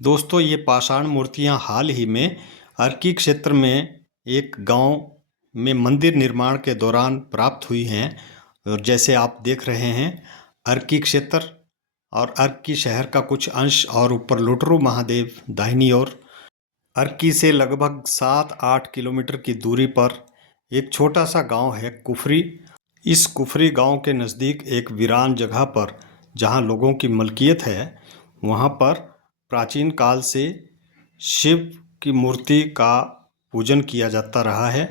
दोस्तों ये पाषाण मूर्तियां हाल ही में अर्की क्षेत्र में एक गांव में मंदिर निर्माण के दौरान प्राप्त हुई हैं। और जैसे आप देख रहे हैं, अर्की क्षेत्र और अर्की शहर का कुछ अंश और ऊपर लुटरू महादेव दाहिनी ओर। अर्की से लगभग 7-8 किलोमीटर की दूरी पर एक छोटा सा गांव है कुफरी। इस कुफरी गांव के नज़दीक एक वीरान जगह पर, जहां लोगों की मलकियत है, वहां पर प्राचीन काल से शिव की मूर्ति का पूजन किया जाता रहा है।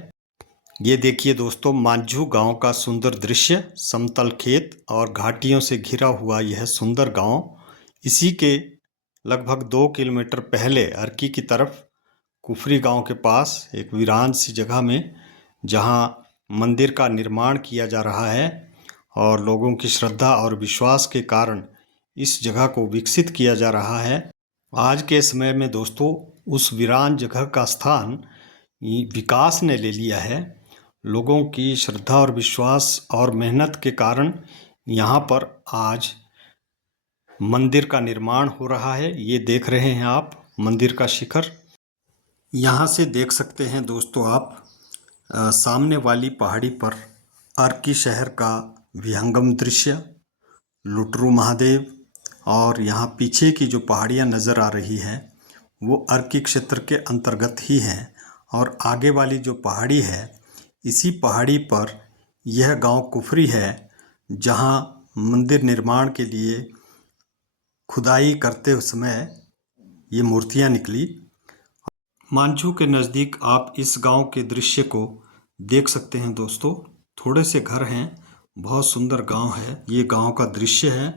ये देखिए दोस्तों, मांझू गांव का सुंदर दृश्य, समतल खेत और घाटियों से घिरा हुआ यह सुंदर गांव। इसी के लगभग 2 किलोमीटर पहले अर्की की तरफ कुफरी गांव के पास एक वीरान सी जगह में, जहां मंदिर का निर्माण किया जा रहा है और लोगों की श्रद्धा और विश्वास के कारण इस जगह को विकसित किया जा रहा है। आज के समय में दोस्तों उस वीरान जगह का स्थान विकास ने ले लिया है। लोगों की श्रद्धा और विश्वास और मेहनत के कारण यहाँ पर आज मंदिर का निर्माण हो रहा है। ये देख रहे हैं आप मंदिर का शिखर। यहाँ से देख सकते हैं दोस्तों आप सामने वाली पहाड़ी पर अर्की शहर का विहंगम दृश्य, लुटरू महादेव, और यहाँ पीछे की जो पहाड़ियाँ नज़र आ रही हैं वो अर्की क्षेत्र के अंतर्गत ही हैं। और आगे वाली जो पहाड़ी है, इसी पहाड़ी पर यह गांव कुफरी है, जहां मंदिर निर्माण के लिए खुदाई करते समय ये मूर्तियां निकली। मांझू के नज़दीक आप इस गांव के दृश्य को देख सकते हैं दोस्तों। थोड़े से घर हैं, बहुत सुंदर गांव है। ये गांव का दृश्य है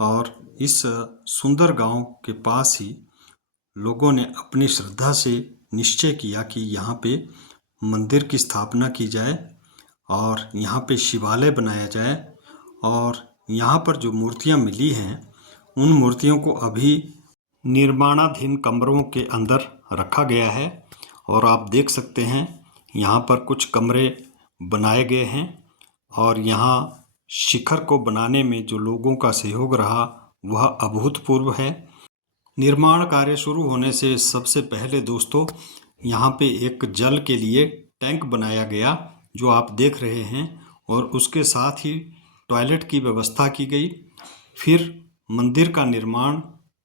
और इस सुंदर गांव के पास ही लोगों ने अपनी श्रद्धा से निश्चय किया कि यहाँ पे मंदिर की स्थापना की जाए और यहाँ पे शिवालय बनाया जाए। और यहाँ पर जो मूर्तियाँ मिली हैं, उन मूर्तियों को अभी निर्माणाधीन कमरों के अंदर रखा गया है। और आप देख सकते हैं यहाँ पर कुछ कमरे बनाए गए हैं और यहाँ शिखर को बनाने में जो लोगों का सहयोग रहा वह अभूतपूर्व है। निर्माण कार्य शुरू होने से सबसे पहले दोस्तों यहाँ पे एक जल के लिए टैंक बनाया गया, जो आप देख रहे हैं, और उसके साथ ही टॉयलेट की व्यवस्था की गई। फिर मंदिर का निर्माण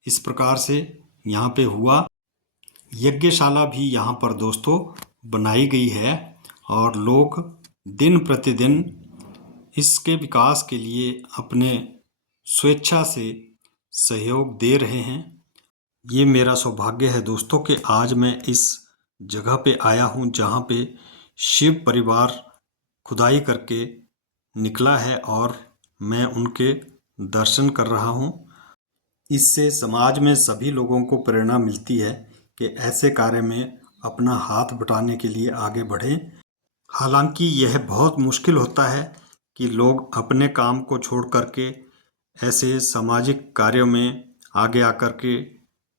इस प्रकार से यहाँ पे हुआ। यज्ञशाला भी यहाँ पर दोस्तों बनाई गई है और लोग दिन प्रतिदिन इसके विकास के लिए अपने स्वेच्छा से सहयोग दे रहे हैं। ये मेरा सौभाग्य है दोस्तों कि आज मैं इस जगह पे आया हूँ जहाँ पे शिव परिवार खुदाई करके निकला है और मैं उनके दर्शन कर रहा हूँ। इससे समाज में सभी लोगों को प्रेरणा मिलती है कि ऐसे कार्य में अपना हाथ बटाने के लिए आगे बढ़ें। हालांकि यह बहुत मुश्किल होता है कि लोग अपने काम को छोड़ करके ऐसे सामाजिक कार्यों में आगे आकर के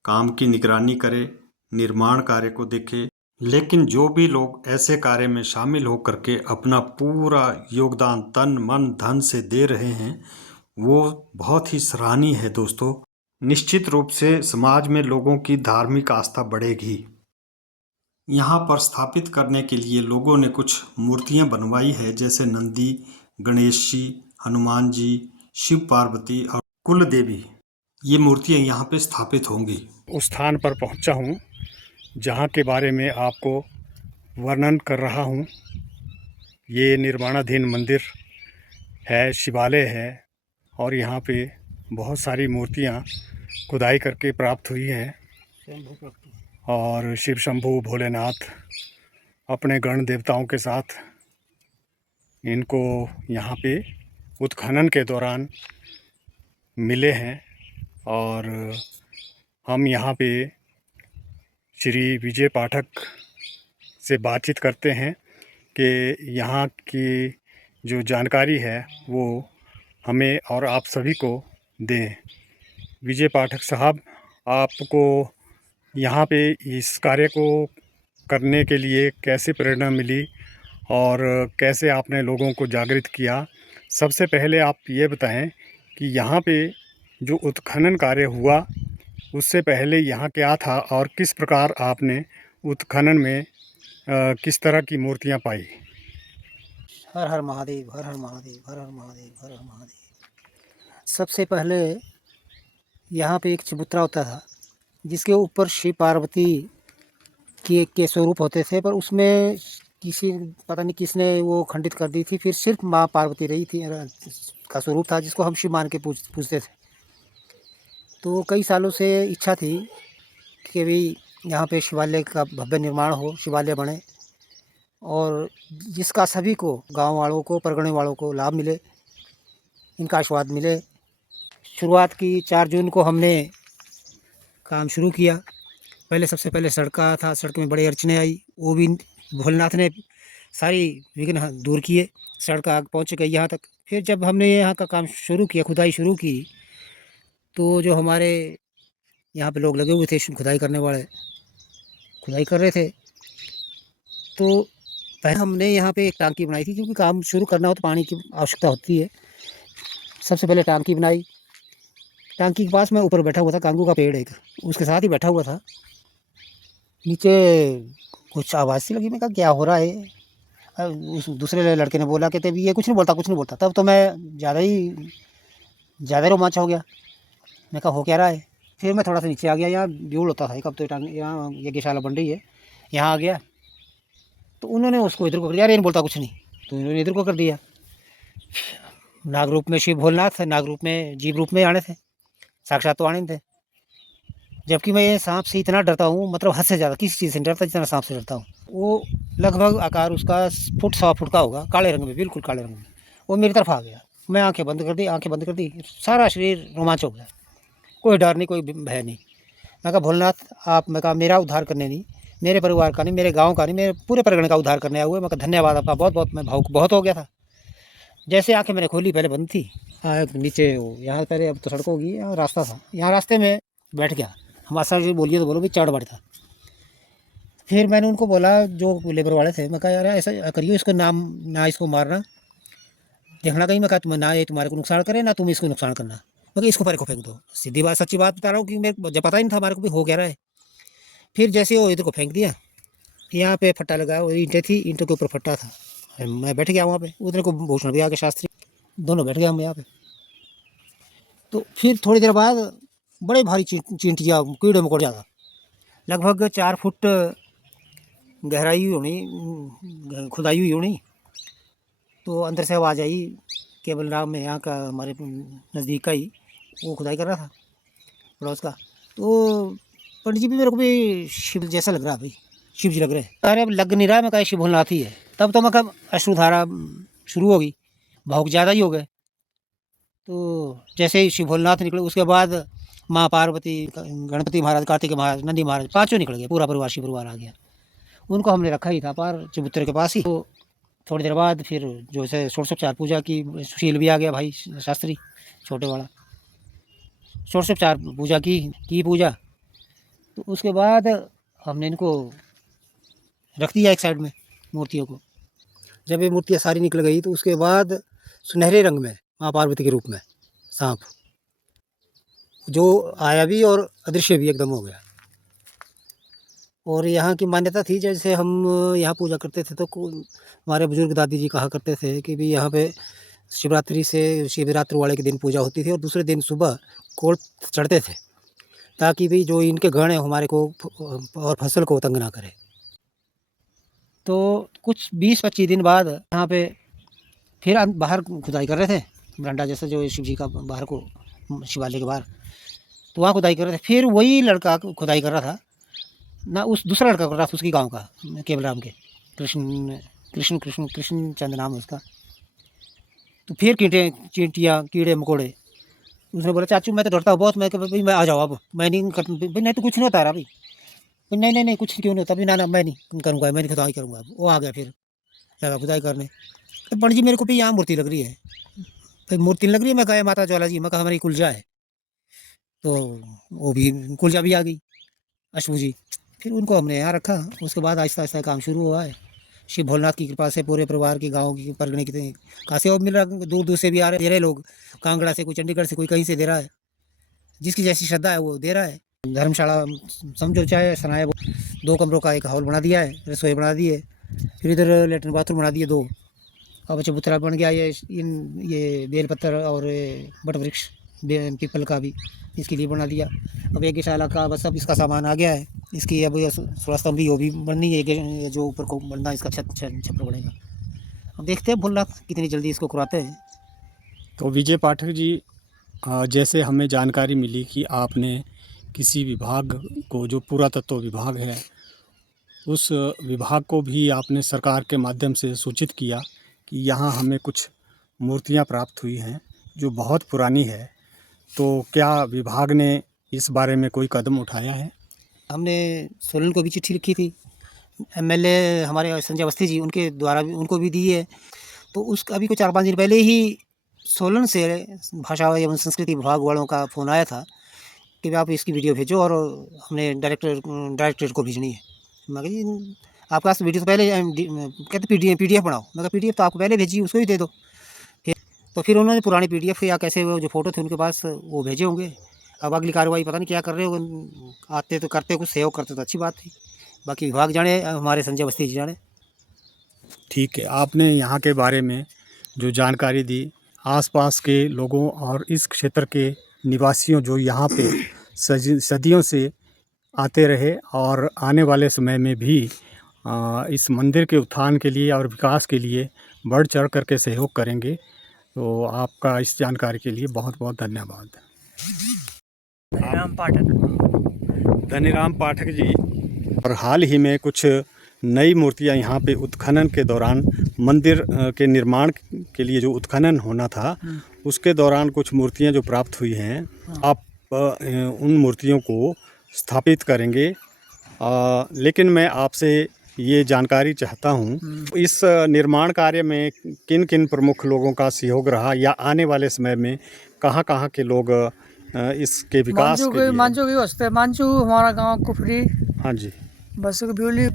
काम की निगरानी करें, निर्माण कार्य को देखें। लेकिन जो भी लोग ऐसे कार्य में शामिल होकर के अपना पूरा योगदान तन मन धन से दे रहे हैं, वो बहुत ही सराहनीय है दोस्तों। निश्चित रूप से समाज में लोगों की धार्मिक आस्था बढ़ेगी। यहाँ पर स्थापित करने के लिए लोगों ने कुछ मूर्तियाँ बनवाई है, जैसे नंदी, गणेश जी, हनुमान जी, शिव पार्वती और कुल देवी। ये मूर्तियाँ यहाँ पे स्थापित होंगी। उस स्थान पर पहुँचा हूँ जहाँ के बारे में आपको वर्णन कर रहा हूँ। ये निर्माणाधीन मंदिर है, शिवालय है, और यहाँ पे बहुत सारी मूर्तियाँ खुदाई करके प्राप्त हुई हैं। और शिव शंभू भोलेनाथ अपने गण देवताओं के साथ इनको यहाँ पे उत्खनन के दौरान मिले हैं। और हम यहाँ पे श्री विजय पाठक से बातचीत करते हैं कि यहाँ की जो जानकारी है वो हमें और आप सभी को दें। विजय पाठक साहब, आपको यहाँ पे इस कार्य को करने के लिए कैसे प्रेरणा मिली और कैसे आपने लोगों को जागृत किया? सबसे पहले आप ये बताएं कि यहाँ पे जो उत्खनन कार्य हुआ उससे पहले यहाँ क्या था और किस प्रकार आपने उत्खनन में किस तरह की मूर्तियाँ पाई? हर हर महादेव, हर हर महादेव, हर हर महादेव, हर हर महादेव। सबसे पहले यहाँ पे एक चबूतरा होता था जिसके ऊपर शिव पार्वती के स्वरूप होते थे, पर उसमें किसी पता नहीं किसने वो खंडित कर दी थी। फिर सिर्फ माँ पार्वती रही थी का स्वरूप था जिसको हम शिव मान के पूजते थे। तो कई सालों से इच्छा थी कि भाई यहाँ पे शिवालय का भव्य निर्माण हो, शिवालय बने और जिसका सभी को, गांव वालों को, परगने वालों को लाभ मिले, इनका आशीर्वाद मिले। शुरुआत की 4 जून को हमने काम शुरू किया। पहले सबसे पहले सड़क का था, सड़क में बड़ी अड़चनें आई, वो भी भोलेनाथ ने सारी विघ्न दूर किए, सड़क आग पहुँच गई यहाँ तक। फिर जब हमने यहाँ का काम शुरू किया, खुदाई शुरू की, तो जो हमारे यहाँ पे लोग लगे हुए थे खुदाई करने वाले, खुदाई कर रहे थे, तो पहले हमने यहाँ पे एक टांकी बनाई थी, क्योंकि काम शुरू करना हो तो पानी की आवश्यकता होती है। सबसे पहले टांकी बनाई, टांकी के पास मैं ऊपर बैठा हुआ था, कांगू का पेड़ एक उसके साथ ही बैठा हुआ था। नीचे कुछ आवाज़ सी लगी, मैं कहा क्या हो रहा है? उस दूसरे लड़के ने बोला, कहते भी ये कुछ नहीं बोलता, कुछ नहीं बोलता। तब तो मैं ज़्यादा रोमांच हो गया। मैं कहा हो क्या रहा है? फिर मैं थोड़ा सा नीचे आ गया, यहाँ ड्यूल होता था, कब तो यहाँ यज्ञशाला बन रही है, यहाँ आ गया। तो उन्होंने उसको इधर को कर दिया, अरे नहीं बोलता कुछ नहीं, तो इन्होंने इधर को कर दिया। नाग रूप में शिव भोलेनाथ, नाग रूप में जीव रूप में आने थे, साक्षात तो आने थे। जबकि मैं सांप से इतना डरता हूँ, मतलब हद से ज़्यादा, किसी चीज़ से नहीं डरता जितना सांप से डरता हूँ। वो लगभग आकार उसका फुट 1.25 फुट का होगा, काले रंग में, बिल्कुल काले रंग में। वो मेरी तरफ आ गया, मैं आंखें बंद कर दी, सारा शरीर रोमांच हो गया। कोई डर नहीं, कोई भय नहीं। मैं कहा भोलेनाथ आप, मैं कहा मेरा उद्धार करने नहीं, मेरे परिवार का नहीं, मेरे गाँव का नहीं, मेरे पूरे परगने का उद्धार करने आए हुए। मैं कहा धन्यवाद आपका बहुत बहुत। मैं भावुक बहुत हो गया था। जैसे आंखें मैंने खोली, पहले बंद थी, नीचे यहाँ पहले, अब तो सड़क होगी, यहाँ रास्ता था, यहाँ रास्ते में बैठ गया। हमारे साथ जी बोलिए तो बोलो, भी चढ़ बढ़ता। फिर मैंने उनको बोला, जो लेबर वाले थे, मैं कहा यार ऐसा करियो, इसको नाम ना इसको मारना, देखना कहीं। मैं कहा तुम ना ये तुम्हारे को नुकसान करे, ना तुम इसको नुकसान करना। मैं इसको परे को फेंक दो। सीधी बात, सच्ची बात बता रहा हूँ कि मेरे जब पता ही नहीं था हमारे को भी हो क्या रहा है। फिर जैसे वो इधर को फेंक दिया, यहाँ पे फट्टा लगा, और ईंटें थी, ईंटों के ऊपर फट्टा था। मैं बैठ गया वहाँ पे, उधर को भूषण भी आ गया, शास्त्री, दोनों बैठ गए हम यहाँ पे। तो फिर थोड़ी देर बाद बड़े भारी चींटियाँ, कीड़े मकोड़े ज़्यादा, लगभग 4 फुट गहराई होनी, खुदाई हुई होनी। तो अंदर से आवाज़ आई, केवल राम में यहाँ का, हमारे नज़दीक का ही, वो खुदाई कर रहा था पड़ोस का। तो पंडित जी भी मेरे को भी शिव जैसा लग रहा भाई, शिव जी लग रहे हैं। अरे अब लग नहीं रहा, मैं कहा शिव भोलेनाथ ही है। तब तो मैं कहा अश्रुधारा शुरू हो गई, भावुक ज़्यादा ही हो गए। तो जैसे ही शिव भोलेनाथ निकले, उसके बाद माँ पार्वती, गणपति महाराज, कार्तिक महाराज, नंदी महाराज, 5 निकल गए, पूरा परिवार शिव परिवार आ गया। उनको हमने रखा ही था पार चबूतरे के पास ही। तो थोड़ी देर बाद फिर जो है षोडशोपचार पूजा की, सुशील भी आ गया भाई, शास्त्री छोटे वाला, षोडशोपचार पूजा की पूजा। तो उसके बाद हमने इनको रख दिया एक साइड में, मूर्तियों को। जब ये मूर्तियाँ सारी निकल गई, तो उसके बाद सुनहरे रंग में माँ पार्वती के रूप में सांप, जो आया भी और अदृश्य भी एकदम हो गया। और यहाँ की मान्यता थी, जैसे हम यहाँ पूजा करते थे, तो हमारे बुजुर्ग दादी जी कहा करते थे कि भाई यहाँ पे शिवरात्रि वाले के दिन पूजा होती थी, और दूसरे दिन सुबह कोल चढ़ते थे, ताकि भाई जो इनके गण है हमारे को और फसल को तंग ना करे। तो कुछ 20-25 दिन बाद यहाँ पे फिर बाहर खुदाई कर रहे थे, बरांडा जैसा जो शिव जी का बाहर को, शिवालय के बाहर, तो वहाँ खुदाई कर रहे थे। फिर वही लड़का खुदाई कर रहा था ना, उस दूसरा लड़का कर रहा था, उसकी गांव का, केवल राम के, कृष्ण चंद नाम है उसका। तो फिर चींटियाँ, कीड़े मकोड़े, उसने बोला चाचू मैं तो डरता हूँ बहुत। मैं भाई मैं आ जाओ, अब मैं नहीं कर, भाई नहीं तो कुछ नहीं होता रहा भाई, नहीं कुछ क्यों नहीं होता भाई, ना मैं नहीं करूँगा, मैं नहीं खुदाई करूँगा। अब वो आ गया, फिर लगा खुदाई करने। तो पंडित जी मेरे को भी यहाँ मूर्ति लग रही है, फिर मूर्ति लग रही है। मैं कहा माता ज्वाला जी, मैं कहा हमारी कुलजा है, तो वो भी कुलजा भी आ गई, अशु जी। फिर उनको हमने यहाँ रखा। उसके बाद आहिस्ता आहिस्ता काम शुरू हुआ है। शिव भोलेनाथ की कृपा से पूरे परिवार की, गाँव की, परगने की, कहाँ से और मिल रहा, दूर दूर से भी आ रहे, दे रहे लोग, कांगड़ा से, कोई चंडीगढ़ से, कोई कहीं से दे रहा है, जिसकी जैसी श्रद्धा है वो दे रहा है। धर्मशाला समझो चाहे सनाए, वो 2 कमरों का एक हॉल बना दिया है, रसोई बना दी है, फिर इधर लेटरिन बाथरूम बना दिए 2। अब चबूतरा बन गया ये बेलपत्र और बट वृक्ष पीपल का भी इसके लिए बना दिया। अब एक गौशाला का बस अब इसका सामान आ गया है, इसकी अब थोड़ा स्तंभ भी वो भी बननी है, ये जो ऊपर को बनना इसका छप्पर बनेगा। अब देखते हैं भोलेनाथ कितनी जल्दी इसको कराते हैं। तो विजय पाठक जी, जैसे हमें जानकारी मिली कि आपने किसी विभाग को, जो पुरातत्व विभाग है, उस विभाग को भी आपने सरकार के माध्यम से सूचित किया कि यहाँ हमें कुछ मूर्तियाँ प्राप्त हुई हैं जो बहुत पुरानी है। तो क्या विभाग ने इस बारे में कोई कदम उठाया है? हमने सोलन को भी चिट्ठी लिखी थी, एमएलए हमारे संजय अवस्थी जी, उनके द्वारा भी उनको भी दी है। तो उस अभी कुछ 4-5 दिन पहले ही सोलन से भाषा एवं संस्कृति विभाग वालों का फ़ोन आया था कि आप इसकी वीडियो भेजो, और हमने डायरेक्टर को भेजनी है। मैं कहा जी आपके पास वीडियो तो पहले कहते पीडीएफ बनाओ। मैं कहा पीडीएफ तो आपको पहले भेजी, उसको ही दे दो। फिर उन्होंने पुरानी पीडीएफ या कैसे वो जो फ़ोटो थे उनके पास वो भेजे होंगे। अब अगली कार्रवाई पता नहीं क्या कर रहे हो, आते तो करते, कुछ सहयोग करते तो अच्छी बात थी, बाकी विभाग जाने, हमारे संजय अवस्थी जी जाने। ठीक है, आपने यहाँ के बारे में जो जानकारी दी, आसपास के लोगों और इस क्षेत्र के निवासियों जो यहाँ पे सदियों से आते रहे और आने वाले समय में भी इस मंदिर के उत्थान के लिए और विकास के लिए बढ़ चढ़ करके सहयोग करेंगे। तो आपका इस जानकारी के लिए बहुत बहुत धन्यवाद। धनीराम पाठक जी, और हाल ही में कुछ नई मूर्तियां यहाँ पे उत्खनन के दौरान, मंदिर के निर्माण के लिए जो उत्खनन होना था उसके दौरान कुछ मूर्तियां जो प्राप्त हुई हैं, आप उन मूर्तियों को स्थापित करेंगे। लेकिन मैं आपसे ये जानकारी चाहता हूँ, इस निर्माण कार्य में किन किन प्रमुख लोगों का सहयोग रहा, या आने वाले समय में कहाँ कहाँ के लोग इसके विकास के लिए? मांझू की वस्ते, मांझू हमारा गांव कुफरी। हाँ जी। बस ब्यूली।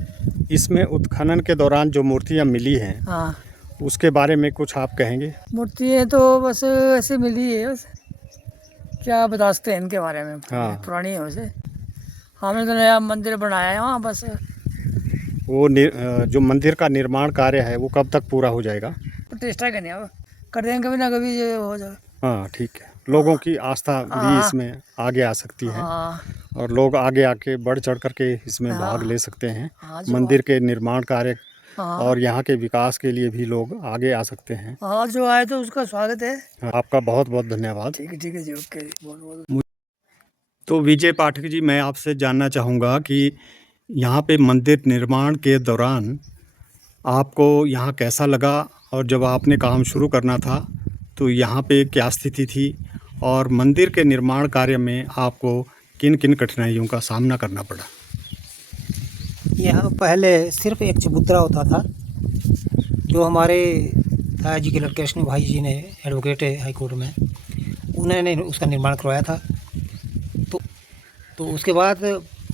इसमें उत्खनन के दौरान जो मूर्तियाँ मिली हैं, हाँ, उसके बारे में कुछ आप कहेंगे? मूर्तियाँ तो बस ऐसे मिली है, बस क्या बता सकते हैं इनके बारे में। हाँ। पुरानी है वैसे। हमने तो नया मंदिर बनाया है वहाँ बस। वो जो मंदिर का निर्माण कार्य है वो कब तक पूरा हो जाएगा? प्रतिष्ठा करनी है, कर देंगे कभी ना कभी ये हो जाए। हाँ ठीक है, लोगों की आस्था भी इसमें आगे आ सकती है। हाँ, और लोग आगे आके बढ़ चढ़ करके इसमें भाग ले सकते हैं। हाँ, मंदिर के निर्माण कार्य हाँ, और यहाँ के विकास के लिए भी लोग आगे आ सकते हैं। हाँ, जो आए तो उसका स्वागत है। आपका बहुत बहुत धन्यवाद। ठीक है जी, ओके, बहुत बहुत। तो विजय पाठक जी, मैं आपसे जानना चाहूँगा कि यहाँ पे मंदिर निर्माण के दौरान आपको यहाँ कैसा लगा, और जब आपने काम शुरू करना था तो यहाँ पे क्या स्थिति थी, और मंदिर के निर्माण कार्य में आपको किन किन कठिनाइयों का सामना करना पड़ा? यहाँ पहले सिर्फ एक चबूतरा होता था, जो हमारे ताया जी के लड़के कृष्ण भाई जी ने, एडवोकेट है हाई कोर्ट में, उन्होंने उसका निर्माण करवाया था। तो उसके बाद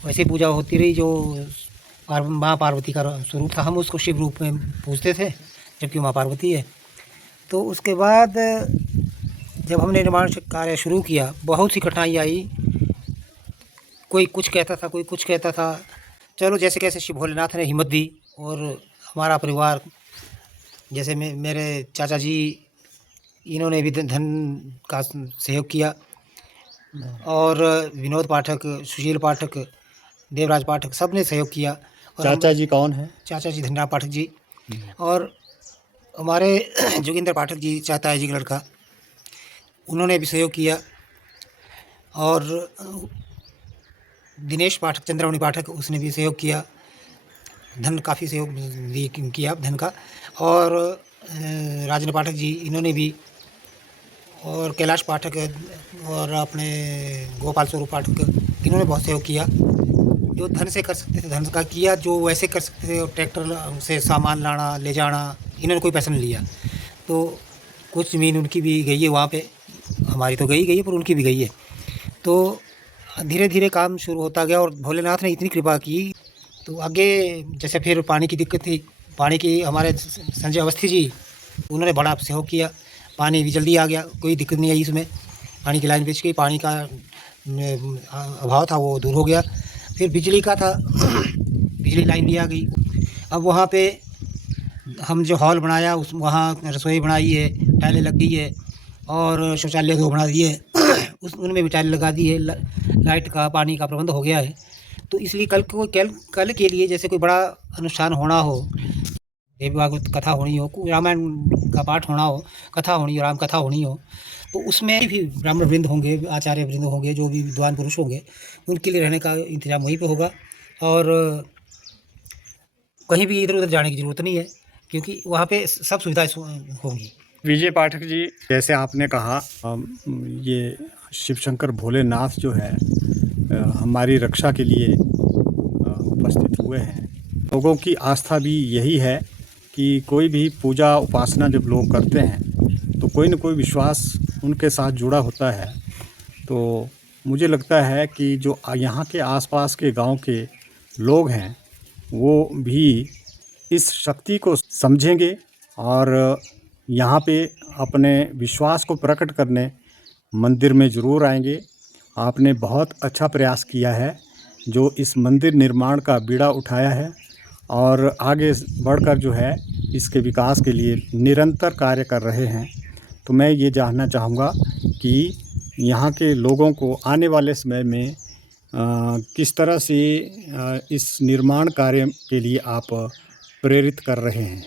वैसे पूजा होती रही, जो माँ पार्वती का स्वरूप था, हम उसको शिव रूप में पूजते थे, जबकि माँ पार्वती है। तो उसके बाद जब हमने निर्माण कार्य शुरू किया, बहुत सी कठिनाई आई। कोई कुछ कहता था, कोई कुछ कहता था। चलो जैसे कैसे शिव भोलेनाथ ने हिम्मत दी, और हमारा परिवार, जैसे मेरे चाचा जी, इन्होंने भी धन का सहयोग किया, और विनोद पाठक, सुशील पाठक, देवराज पाठक, सब ने सहयोग किया। और चाचा जी कौन है? चाचा जी धनराम पाठक जी, और हमारे जोगिंदर पाठक जी, चाचा जी का लड़का, उन्होंने भी सहयोग किया। और दिनेश पाठक, चंद्रमणि पाठक, उसने भी सहयोग किया, धन काफ़ी सहयोग किया धन का। और राजेंद्र पाठक जी, इन्होंने भी, और कैलाश पाठक, और अपने गोपाल स्वरूप पाठक, इन्होंने बहुत सहयोग किया। जो धन से कर सकते थे धन का किया, जो वैसे कर सकते थे ट्रैक्टर से सामान लाना ले जाना, इन्होंने कोई पैसा नहीं लिया। तो कुछ ज़मीन उनकी भी गई है वहाँ पे, हमारी तो गई है, पर उनकी भी गई है। तो धीरे धीरे काम शुरू होता गया, और भोलेनाथ ने इतनी कृपा की, तो आगे जैसे फिर पानी की दिक्कत थी, पानी की हमारे संजय अवस्थी जी, उन्होंने बड़ा सहयोग किया। पानी भी जल्दी आ गया, कोई दिक्कत नहीं आई इसमें। पानी की लाइन बिछ गई, पानी का अभाव था वो दूर हो गया। फिर बिजली का था, बिजली लाइन भी आ गई। अब वहाँ पे हम जो हॉल बनाया उस वहाँ रसोई बनाई है, टाइलें लग गई है और शौचालय 2 बना दिए उस उनमें भी टाइल लगा दी है। लाइट का पानी का प्रबंध हो गया है। तो इसलिए कल के लिए जैसे कोई बड़ा अनुष्ठान होना हो, देवी भागवत कथा होनी हो, कोई रामायण का पाठ होना हो, कथा होनी हो, राम कथा होनी हो, तो उसमें भी ब्राह्मण वृंद होंगे, आचार्य वृंद होंगे, जो भी विद्वान पुरुष होंगे, उनके लिए रहने का इंतजाम वहीं पे होगा। और कहीं भी इधर उधर जाने की ज़रूरत नहीं है, क्योंकि वहाँ पे सब सुविधाएं होंगी। विजय पाठक जी, जैसे आपने कहा ये शिव शंकर भोलेनाथ जो है हमारी रक्षा के लिए उपस्थित हुए हैं। लोगों की आस्था भी यही है कि कोई भी पूजा उपासना जब लोग करते हैं तो कोई न कोई विश्वास उनके साथ जुड़ा होता है। तो मुझे लगता है कि जो यहाँ के आसपास के गांव के लोग हैं वो भी इस शक्ति को समझेंगे और यहाँ पे अपने विश्वास को प्रकट करने मंदिर में ज़रूर आएंगे। आपने बहुत अच्छा प्रयास किया है जो इस मंदिर निर्माण का बीड़ा उठाया है और आगे बढ़कर जो है इसके विकास के लिए निरंतर कार्य कर रहे हैं। तो मैं ये जानना चाहूँगा कि यहाँ के लोगों को आने वाले समय में किस तरह से इस निर्माण कार्य के लिए आप प्रेरित कर रहे हैं।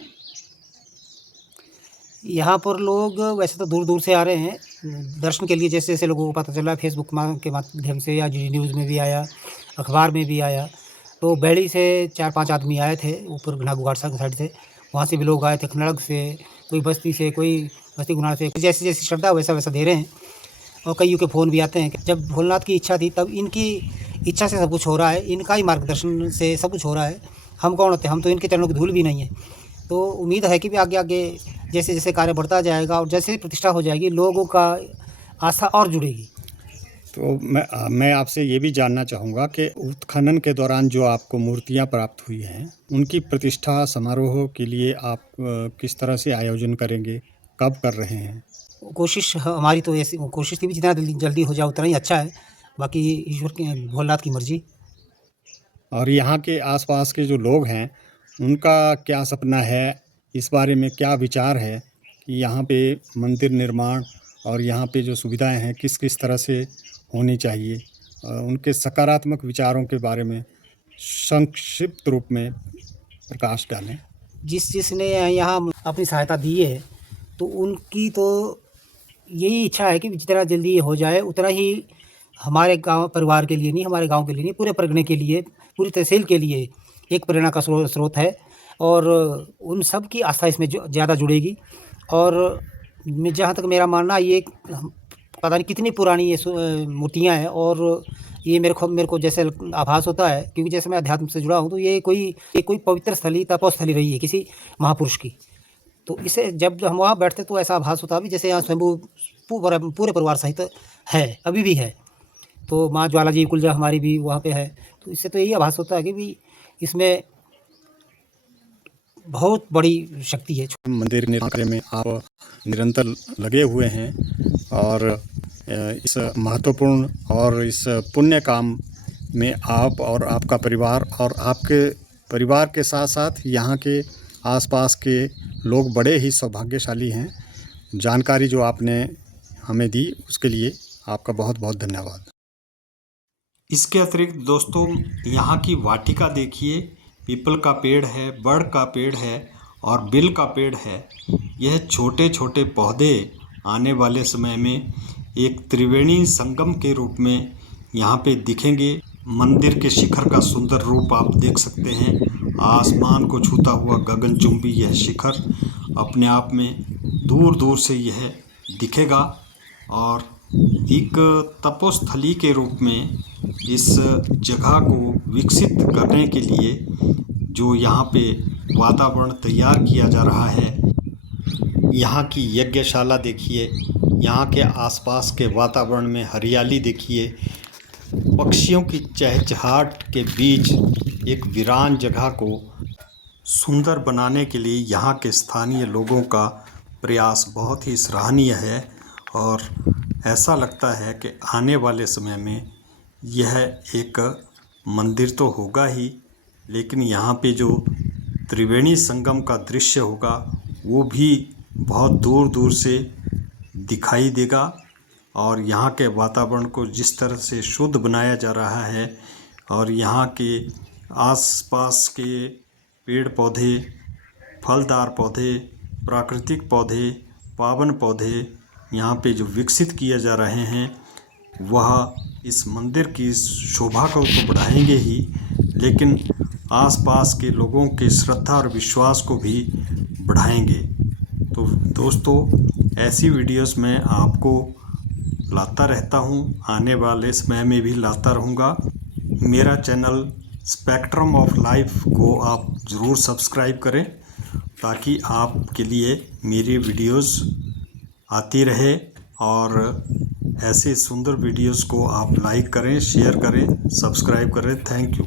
यहाँ पर लोग वैसे तो दूर दूर से आ रहे हैं दर्शन के लिए। जैसे जैसे लोगों को पता चला फेसबुक के माध्यम से, या जी न्यूज़ में भी आया, अखबार में भी आया, तो बैड़ी से 4-5 आदमी आए थे ऊपर घनागुगाड़ साइड से, वहाँ से भी लोग आए थे, खनड़ग से, कोई बस्ती से, कोई बस्ती गुनार से। जैसे जैसी श्रद्धा वैसा वैसा दे रहे हैं। और कईयों के फ़ोन भी आते हैं। जब भोलेनाथ की इच्छा थी तब इनकी इच्छा से सब कुछ हो रहा है, इनका ही मार्गदर्शन से सब कुछ हो रहा है। हम कौन होते हैं, हम तो इनके चरणों की धूल भी नहीं है। तो उम्मीद है कि भी आगे आगे जैसे जैसे कार्य बढ़ता जाएगा और जैसे प्रतिष्ठा हो जाएगी, लोगों का आस्था और जुड़ेगी। तो मैं आपसे ये भी जानना चाहूँगा कि उत्खनन के दौरान जो आपको मूर्तियाँ प्राप्त हुई हैं उनकी प्रतिष्ठा समारोह के लिए आप किस तरह से आयोजन करेंगे, कब कर रहे हैं? कोशिश हमारी तो ऐसी कोशिश थी भी जितना जल्दी हो जाए उतना ही अच्छा है। बाकी ईश्वर की, भोलेनाथ की मर्जी। और यहाँ के आसपास के जो लोग हैं उनका क्या सपना है, इस बारे में क्या विचार है कि यहाँ पे मंदिर निर्माण और यहाँ पे जो सुविधाएं हैं किस किस तरह से होनी चाहिए, उनके सकारात्मक विचारों के बारे में संक्षिप्त रूप में प्रकाश डालें। जिसने यहाँ अपनी सहायता दी है तो उनकी तो यही इच्छा है कि जितना जल्दी ये हो जाए उतना ही हमारे गांव परिवार के लिए नहीं, हमारे गांव के लिए नहीं, पूरे परगने के लिए, पूरी तहसील के लिए एक प्रेरणा का स्रोत है। और उन सब की आस्था इसमें ज़्यादा जुड़ेगी। और जहाँ तक मेरा मानना, ये पता नहीं कितनी पुरानी ये मूर्तियाँ हैं। और ये मेरे को जैसे आभास होता है, क्योंकि जैसे मैं अध्यात्म से जुड़ा हूँ, तो ये कोई पवित्र स्थली, तपोस्थली रही है किसी महापुरुष की। तो इसे जब हम वहाँ बैठते तो ऐसा आभास होता भी जैसे यहाँ स्वयंभू पूरे परिवार सहित है, अभी भी है। तो माँ ज्वाला जी कुलजा हमारी भी वहाँ पे है। तो इससे तो यही आभास होता है कि भी इसमें बहुत बड़ी शक्ति है। मंदिर निर्माण में आप निरंतर लगे हुए हैं और इस महत्वपूर्ण और इस पुण्य काम में आप और आपका परिवार और आपके परिवार के साथ साथ यहाँ के आसपास के लोग बड़े ही सौभाग्यशाली हैं। जानकारी जो आपने हमें दी उसके लिए आपका बहुत बहुत धन्यवाद। इसके अतिरिक्त दोस्तों, यहाँ की वाटिका देखिए, पीपल का पेड़ है, बड़ का पेड़ है और बिल का पेड़ है। यह छोटे छोटे पौधे आने वाले समय में एक त्रिवेणी संगम के रूप में यहाँ पे दिखेंगे। मंदिर के शिखर का सुंदर रूप आप देख सकते हैं। आसमान को छूता हुआ गगनचुंबी यह शिखर अपने आप में दूर दूर से यह दिखेगा और एक तपोस्थली के रूप में इस जगह को विकसित करने के लिए जो यहाँ पे वातावरण तैयार किया जा रहा है। यहाँ की यज्ञशाला देखिए, यहाँ के आसपास के वातावरण में हरियाली देखिए, पक्षियों की चहचहाट के बीच एक वीरान जगह को सुंदर बनाने के लिए यहाँ के स्थानीय लोगों का प्रयास बहुत ही सराहनीय है। और ऐसा लगता है कि आने वाले समय में यह एक मंदिर तो होगा ही, लेकिन यहाँ पे जो त्रिवेणी संगम का दृश्य होगा वो भी बहुत दूर दूर से दिखाई देगा। और यहाँ के वातावरण को जिस तरह से शुद्ध बनाया जा रहा है और यहाँ के आसपास के पेड़ पौधे, फलदार पौधे, प्राकृतिक पौधे, पावन पौधे यहाँ पे जो विकसित किए जा रहे हैं वह इस मंदिर की शोभा को तो बढ़ाएंगे ही, लेकिन आसपास के लोगों के श्रद्धा और विश्वास को भी बढ़ाएंगे। तो दोस्तों, ऐसी वीडियोस मैं आपको लाता रहता हूँ, आने वाले समय में भी लाता रहूँगा। मेरा चैनल स्पेक्ट्रम ऑफ लाइफ को आप ज़रूर सब्सक्राइब करें ताकि आपके लिए मेरी वीडियोस आती रहे और ऐसे सुंदर वीडियोस को आप लाइक करें, शेयर करें, सब्सक्राइब करें। Thank you.